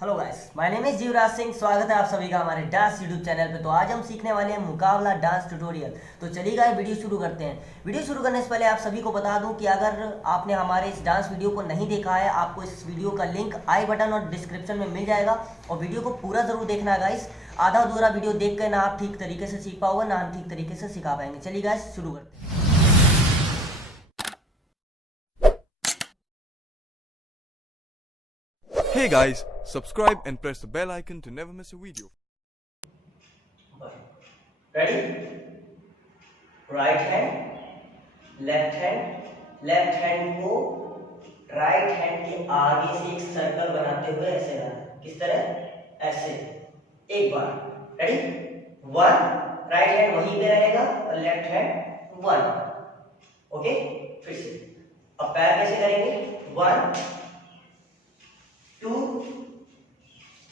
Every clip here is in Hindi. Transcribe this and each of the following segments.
Hello guys, my name is D Yuvraj Singh. स्वागत है आप सभी का हमारे डांस यूट्यूब चैनल पे। तो आज हम सीखने वाले हैं मुकाबला डांस ट्यूटोरियल। तो चलिए गाइस, वीडियो शुरू करते हैं। वीडियो शुरू करने से पहले आप सभी को बता दूं कि अगर आपने हमारे इस डांस वीडियो को नहीं देखा है, आपको इस वीडियो का लिंक आई बटन और डिस्क्रिप्शन में मिल जाएगा। और वीडियो को पूरा जरूर देखना है गाइस। आधा अधूरा वीडियो देख कर ना आप ठीक तरीके से सीख पाओगे, ना हम ठीक तरीके से सिखा पाएंगे। चलिए गाइस, शुरू करते हैं। Hey guys, subscribe and press the bell icon to never miss a video. Ready? Right hand, left hand को राइट हैंड के आगे से एक सर्कल बनाते हुए ऐसे लाना। किस तरह? ऐसे। एक बार। रेडी? 1, राइट हैंड वहीं पे रहेगा और लेफ्ट हैंड 1। ओके? फिर से। अब पैर कैसे करेंगे? 1 2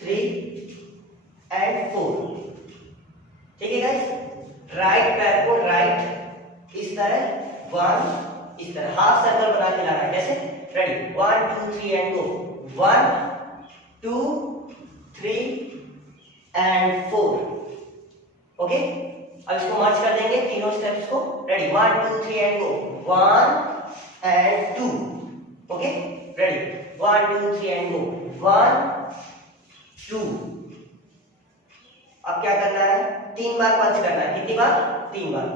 3 एंड 4। ठीक है गाइस? राइट पैर को राइट इस तरह, 1 इस तरह हाफ सर्कल बना के लाना है। कैसे? Ready? 1 2 3 and go. 1 2 3 and 4। Okay? अब इसको मर्ज कर देंगे तीनों स्टेप्स को। Ready? 1 2 3 and go. 1 and 2। Okay? Ready? 1 2 3 and go. 1 2। अब क्या करना है? 3 बार पंच करना है। कितनी बार? 3 बार।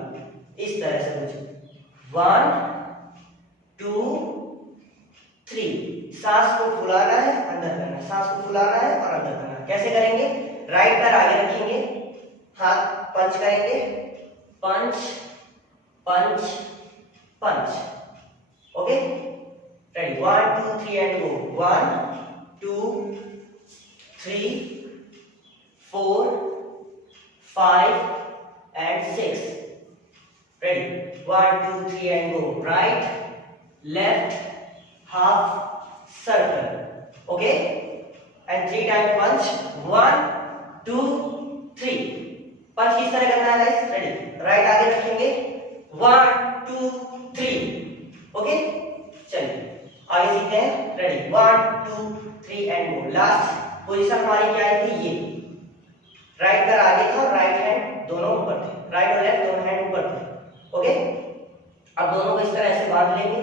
इस तरह से कुछ 1 2 3। सांस को फुलाना है, अंदर करना है। सांस को फुलाना है और अंदर करना है। कैसे करेंगे? राइट पैर आगे रखेंगे, हाथ पंच करेंगे। पंच पंच पंच। Okay? Ready? 1 2 3 and go. 1 2 3 4 5 and 6. Ready? 1 2 3 and go. Right, left, half circle. Okay? And 3 times punch. 1 2 3. पंच किस तरह करना है गाइस? रेडी? राइट आगे रखेंगे। 1 2 3। ओके? चलिए आगे सीखते हैं। Ready? 1 2 3 and go. Last position हमारी क्या आई थी? ये राइट पैर आगे था और राइट हैंड दोनों ऊपर थे। राइट और लेफ्ट दोनों हैंड ऊपर थे। ओके? अब दोनों को इस तरह ऐसे बांध लेंगे।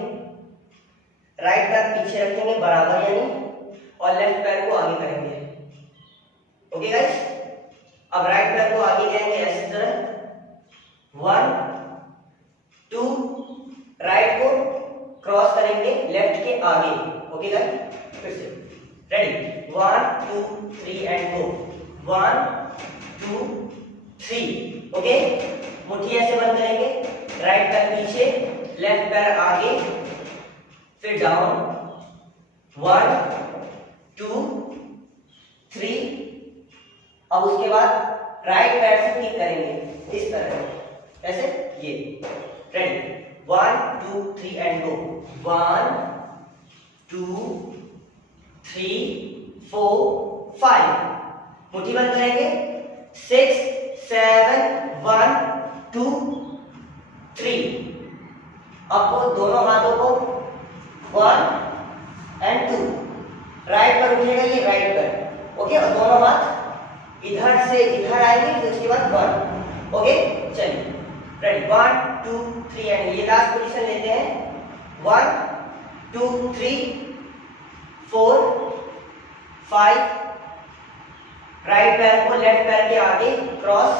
राइट पैर पीछे रखेंगे बराबर यानी, और लेफ्ट पैर को आगे करेंगे। Okay guys? अब राइट पैर को आगे जाएंगे ऐसे तरह। 1 2। राइट को क्रॉस करेंगे लेफ्ट के आगे। Okay guys? फिर से। रेडी? 1 2 3 and go. 1 2 3। ओके? मुट्ठी ऐसे बंद करेंगे। राइट पैर पीछे, लेफ्ट पैर आगे, फिर डाउन। 1 2 3। अब उसके बाद राइट पैर से किक करेंगे इस तरह। कैसे? ये। रेडी? 1 2 3 and go. 1 2 3 4 5। मुट्ठी बंद करेंगे। 6 7 1 2 3। अब वो दोनों हाथों को 1 एंड 2। राइट पर उठेगा ये राइट पर। ओके? और दोनों हाथ इधर से इधर आएंगे, फिर उसके बाद 1। ओके? चलिए रेडी? 1 2 3 एंड ये लास्ट पोजीशन लेते हैं। 1 2 3 4 5। राइट पैर को लेफ्ट पैर के आगे क्रॉस।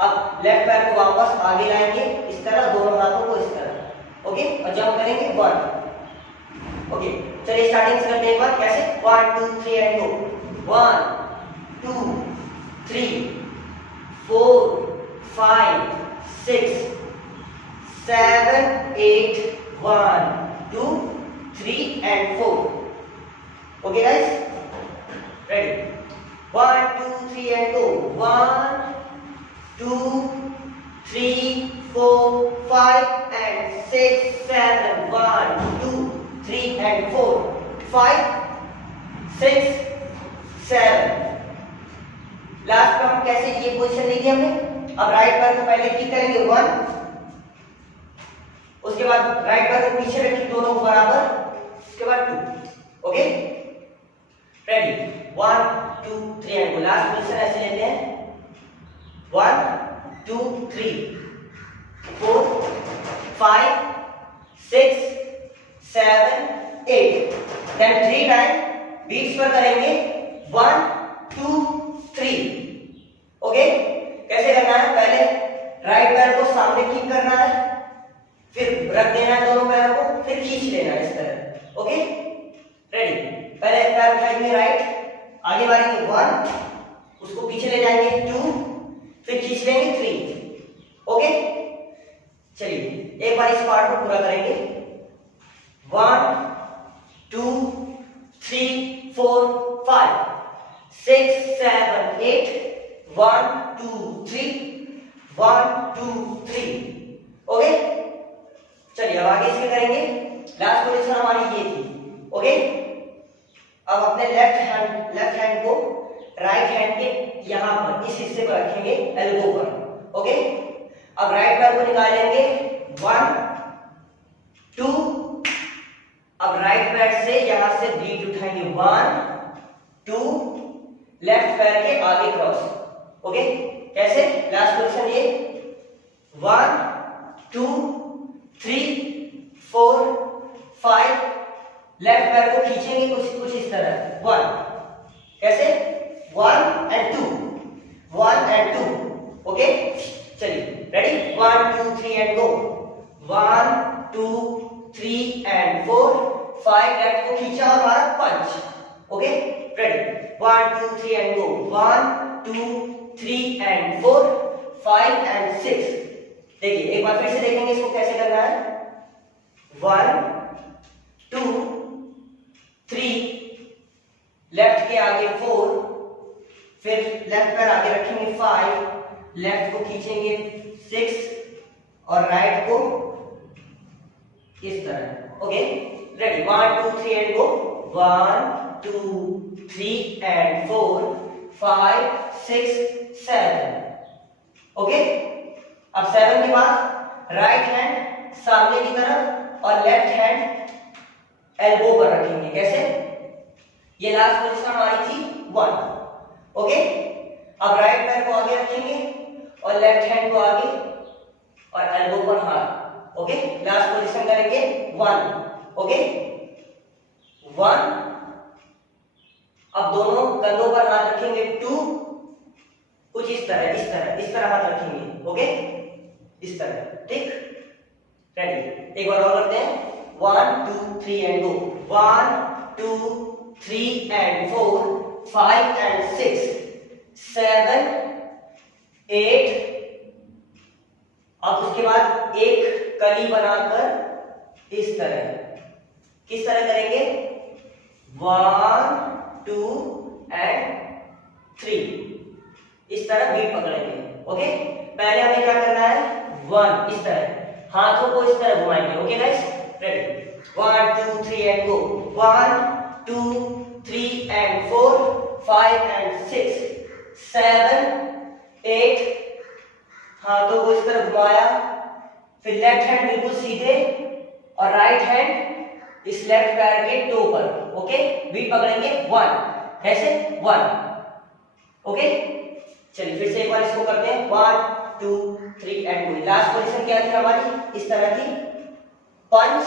अब लेफ्ट पैर को वापस आगे लाएंगे इस तरह, दोनों हाथों को इस तरह। ओके? और जंप करेंगे 1। ओके? चलिए स्टार्टिंग से करते हैं एक बार। कैसे? 1 2 3 and go. 1 2 3 4 5 6 7 8 1 2 3 and 4। Okay guys? Ready? 1 2 3 and go. 1 2 3 4 5 and 6 7 1 2 3 and 4 5 6 7। Last में हम कैसे ये पोजीशन ली थी हमने? अब राइट पैर को पहले किक करेंगे 1, उसके बाद राइट पैर को पीछे रखिए दोनों को बराबर, उसके बाद 2। Okay? Ready 1 2 3 and go. Last position ऐसे लेते हैं 1 2 3 4 5 6 7 8 देन 3 टाइम बीट्स पर करेंगे 1 2 3। ओके, कैसे करना है? पहले राइट पैर को सामने कीप करना है, फिर रख देना है दोनों पैरों को, फिर खींच लेना है इस तरह। ओके रेडी, पहले पैर उठाएंगे राइट, आगे बढ़ेंगे 1, उसको पीछे ले जाएंगे 2, फिर खींच लेंगे 3। ओके चलिए एक बार इस पार्ट को पूरा करेंगे 1 2 3 4 5 6 7 8 1 2 3 1 2 3। ओके चलिए अब आगे इसके करेंगे। लास्ट पोजीशन हमारी ये थी। ओके अब अपने लेफ्ट हैंड को राइट हैंड के यहां पर इस हिस्से पर रखेंगे, एल्बो पर। ओके अब राइट पैर को निकालेंगे 1 2, अब राइट पैर से यहां से बीट उठाएंगे 1 2, लेफ्ट पैर के आगे क्रॉस। ओके कैसे? लास्ट पोजीशन ये 1 2 3 4 5, लेफ्ट पैर को खींचेंगे कुछ इस तरह 1, कैसे 1 and 2 1 and 2। ओके चलिए ready 1 2 3 and go 1 2 3 and 4 5, left को खींचा और मारा punch. Okay ready 1 2 3 and go 1 2 3 and 4 5 and 6। देखिए एक बार फिर से देखेंगे इसको कैसे करना है 1 2 3, लेफ्ट के आगे 4, फिर लेफ्ट पैर आगे रखेंगे 5, लेफ्ट को खींचेंगे 6 और राइट को इस तरह। Okay ready 1 2 3 and go 1 2 3 and 4 5 6 7। Okay अब 7 के बाद राइट हैंड सामने की तरफ और लेफ्ट हैंड एल्बो पर रखेंगे। कैसे? ये लास्ट पोजीशन हमारी थी 1। ओके अब राइट पैर को आगे रखेंगे और लेफ्ट हैंड को आगे और एल्बो पर हाथ। ओके लास्ट पोजीशन करेंगे 1। ओके 1, अब दोनों कंधों पर हाथ रखेंगे 2, कुछ इस तरह हाथ रखेंगे। ओके इस तरह, ठीक रेडी एक बार और करते हैं 1 2 3 एंड गो 1 2 3 एंड 4 5 एंड 6 7 8। अब उसके बाद एक कली बनाकर इस तरह, किस तरह करेंगे 1 2 एंड 3, इस तरह बीट पकड़ेंगे। ओके पहले हमें क्या करना है 1, इस तरह हाथों को इस तरह घुमाएंगे। Okay guys ready 1 2 3 and go 1 2 3 and 4 5 and 6 7 8, हाथों को इस तरह घुमाया, फिर लेफ्ट हैंड बिल्कुल सीधे और राइट हैंड इस लेफ्ट पैर के टो पर। ओके बीट पकड़ेंगे 1, ऐसे 1। ओके चलिए फिर से एक बार इसको करते हैं 1 2 3 एंड गो। लास्ट पोजीशन क्या थी हमारी? इस तरह थी, पंच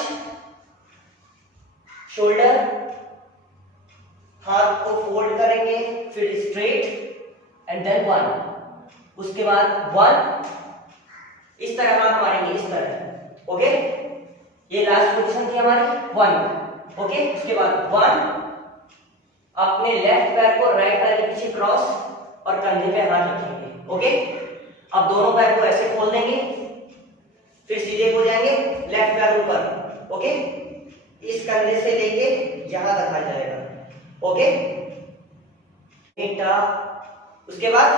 शोल्डर, हाथ को फोल्ड करेंगे, फिर स्ट्रेट एंड देन 1, उसके बाद 1 इस तरह हाथ मारेंगे इस तरह। ओके ये लास्ट पोजीशन थी हमारी 1। ओके उसके बाद 1, अपने लेफ्ट पैर को राइट पैर के पीछे क्रॉस और कंधे पे हाथ रखेंगे। ओके अब दोनों पैर को ऐसे खोल देंगे, फिर सीधे हो जाएंगे, लेफ्ट पैर ऊपर। ओके इस कंधे से लेके यहां तक आ जाएगा। ओके उसके बाद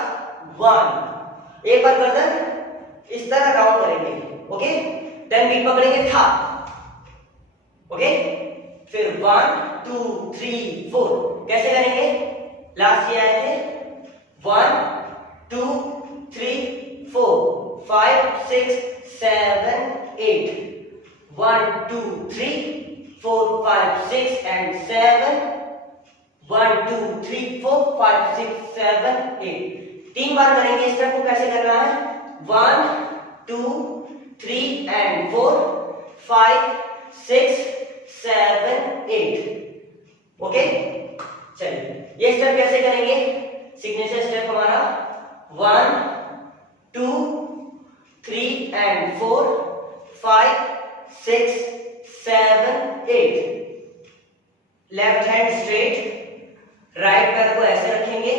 1, एक बार गर्दन इस तरह राउंड करेंगे। ओके देन बीट पकड़ेंगे था। ओके फिर 1 2 3 4, कैसे करेंगे? लास्ट ये आए थे 1 2 3 4 5 6 7 8 1 2 3 4 5 6 and 7 1 2 3 4 5 6 7 8। 3 बार करेंगे। स्टेप को कैसे करना है? 1 2 3 and 4 5 6 7 8। ओके, चलिए ये स्टेप कैसे करेंगे? सिग्नेचर स्टेप हमारा 1 2 3 and 4 5 6 7 8। Left hand straight, right पैर को ऐसे रखेंगे,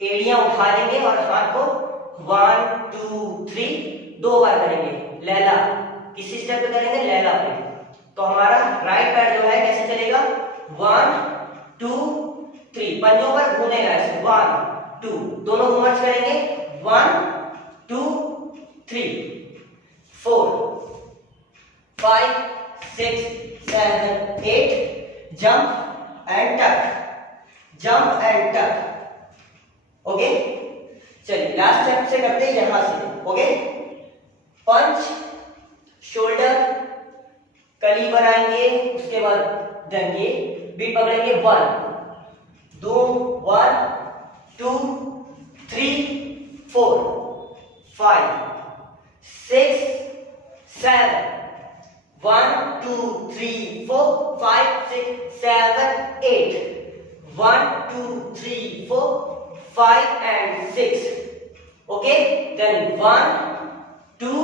एड़ियां उठा लेंगे और हाथ को 1 2 3 2 बार करेंगे। लैला किसी स्टेप पे करेंगे? लैला पे। तो हमारा राइट पैर जो है कैसे चलेगा? 1 2 3, पंजों पर घूमेगा ऐसे 1 2, दोनों को मर्ज करेंगे 1 2 3 4 5 6 7 8। जंप एंड टक, जंप एंड टक। ओके, चलिए लास्ट स्टेप से करते हैं यहां से। ओके, पंच, शोल्डर, कली बनाएंगे, उसके बाद देंगे बीट पकड़ेंगे 1 2 1 2 3 4 5 6 7 1 2 3 4 5 6 7 8। 1 2 3 4 5 and 6। Okay, then 1 2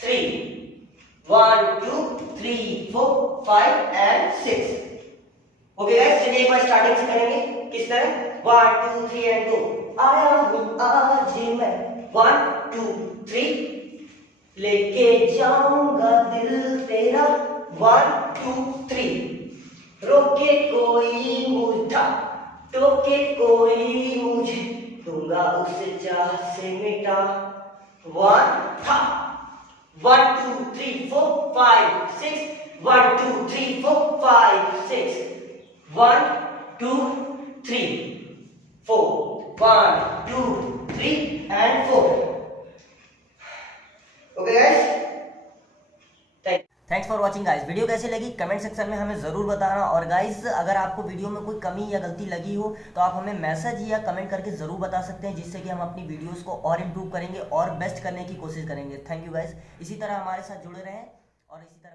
3 1 2 3 4 5 and 6। Okay guys, चलिए एक बार स्टार्टिंग से करेंगे। किस तरह? 1 2 3 and go। आया हूं आज मैं 1 2 3, लेके जाऊंगा दिल तेरा 1 2 3। रोके कोई मुझा, टोके कोई मुझे, दूंगा उसे चाह से मिटा 1 था। 1 2 3 4 5 6 1 2 3 4 5 6 1 2 3 4 1 2 3 and 4। Okay guys, thanks for watching guys. Video कैसी लगी कमेंट सेक्शन में हमें जरूर बताना। और गाइस अगर आपको वीडियो में कोई कमी या गलती लगी हो तो आप हमें मैसेज या कमेंट करके जरूर बता सकते हैं, जिससे कि हम अपनी वीडियोस को और इम्प्रूव करेंगे और बेस्ट करने की कोशिश करेंगे। थैंक यू गाइस, इसी तरह हमारे साथ जुड़े रहें और इसी तरह